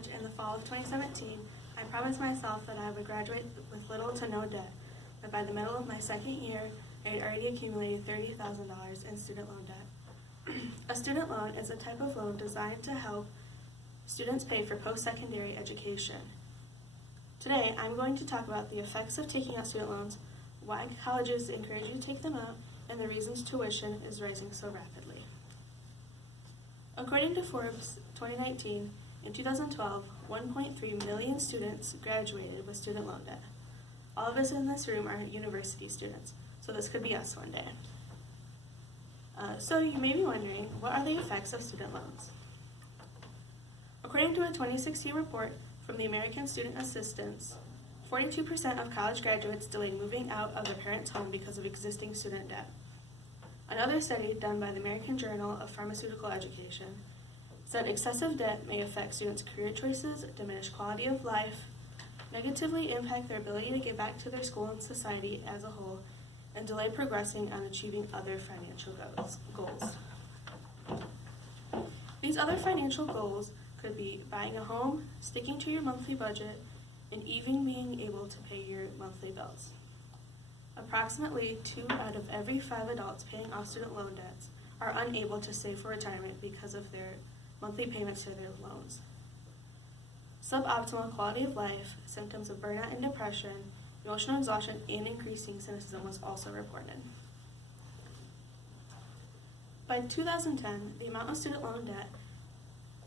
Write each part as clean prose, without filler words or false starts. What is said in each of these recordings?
college in the fall of 2017, I promised myself that I would graduate with little to no debt, but by the middle of my second year, I had already accumulated $30,000 in student loan debt. A student loan is a type of loan designed to help students pay for post-secondary education. Today, I'm going to talk about the effects of taking out student loans, why colleges encourage you to take them out, and the reasons tuition is rising so rapidly. According to Forbes 2019, in 2012, 1.3 million students graduated with student loan debt. All of us in this room are university students, so this could be us one day. So you may be wondering, what are the effects of student loans? According to a 2016 report from the American Student Assistance, 42% of college graduates delayed moving out of their parents' home because of existing student debt. Another study done by the American Journal of Pharmaceutical Education said excessive debt may affect students' career choices, diminish quality of life, negatively impact their ability to give back to their school and society as a whole, and delay progressing on achieving other financial goals. These other financial goals could be buying a home, sticking to your monthly budget, and even being able to pay your monthly bills. Approximately 2 out of every 5 adults paying off student loan debts are unable to save for retirement because of their monthly payments to their loans. Suboptimal quality of life, symptoms of burnout and depression, emotional exhaustion, and increasing cynicism was also reported. By 2010, the amount of student loan debt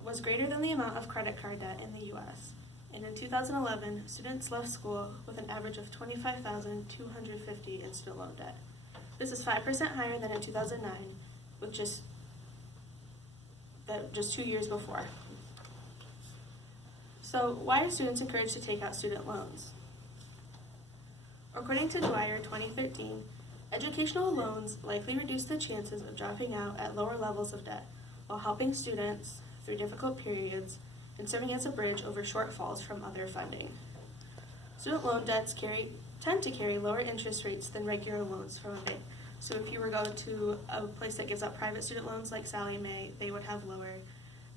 was greater than the amount of credit card debt in the U.S., and in 2011, students left school with an average of $25,250 in student loan debt. This is 5% higher than in 2009, with just 2 years before. So why are students encouraged to take out student loans? According to Dwyer 2013, educational loans likely reduce the chances of dropping out at lower levels of debt, while helping students through difficult periods and serving as a bridge over shortfalls from other funding. Student loan debts tend to carry lower interest rates than regular loans from a bank. So if you were to go to a place that gives out private student loans like Sallie Mae, they would have lower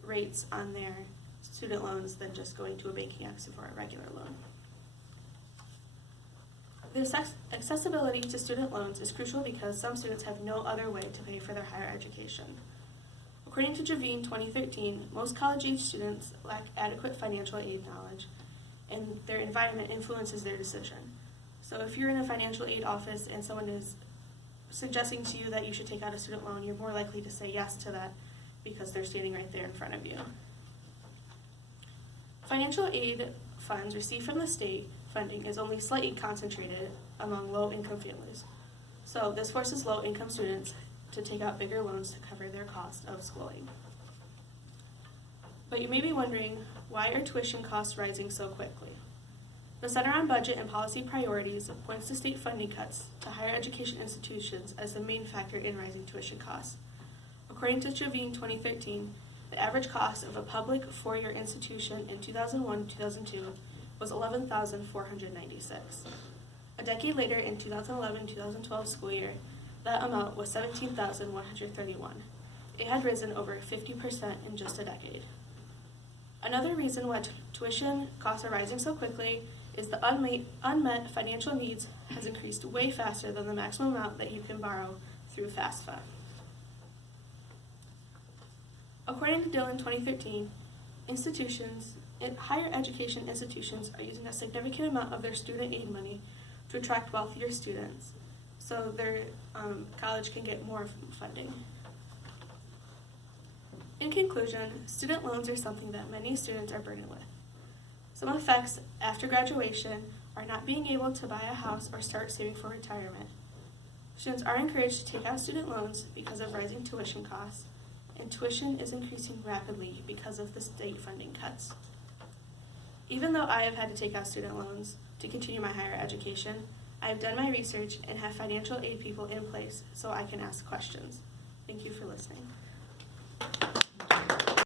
rates on their student loans than just going to a banking exit for a regular loan. The accessibility to student loans is crucial because some students have no other way to pay for their higher education. According to Javine 2013, most college-age students lack adequate financial aid knowledge, and their environment influences their decision. So if you're in a financial aid office and someone is suggesting to you that you should take out a student loan, you're more likely to say yes to that because they're standing right there in front of you. Financial aid funds received from the state funding is only slightly concentrated among low-income families. So this forces low-income students to take out bigger loans to cover their cost of schooling. But you may be wondering, why are tuition costs rising so quickly? The Center on Budget and Policy Priorities points to state funding cuts to higher education institutions as the main factor in rising tuition costs. According to Javine 2013, the average cost of a public four-year institution in 2001-2002 was $11,496. A decade later, in 2011-2012 school year, that amount was $17,131. It had risen over 50% in just a decade. Another reason why tuition costs are rising so quickly is the unmet financial needs has increased way faster than the maximum amount that you can borrow through FAFSA. According to Dillon 2013, higher education institutions are using a significant amount of their student aid money to attract wealthier students, so their college can get more funding. In conclusion, student loans are something that many students are burdened with. Some effects after graduation are not being able to buy a house or start saving for retirement. Students are encouraged to take out student loans because of rising tuition costs, and tuition is increasing rapidly because of the state funding cuts. Even though I have had to take out student loans to continue my higher education, I have done my research and have financial aid people in place so I can ask questions. Thank you for listening.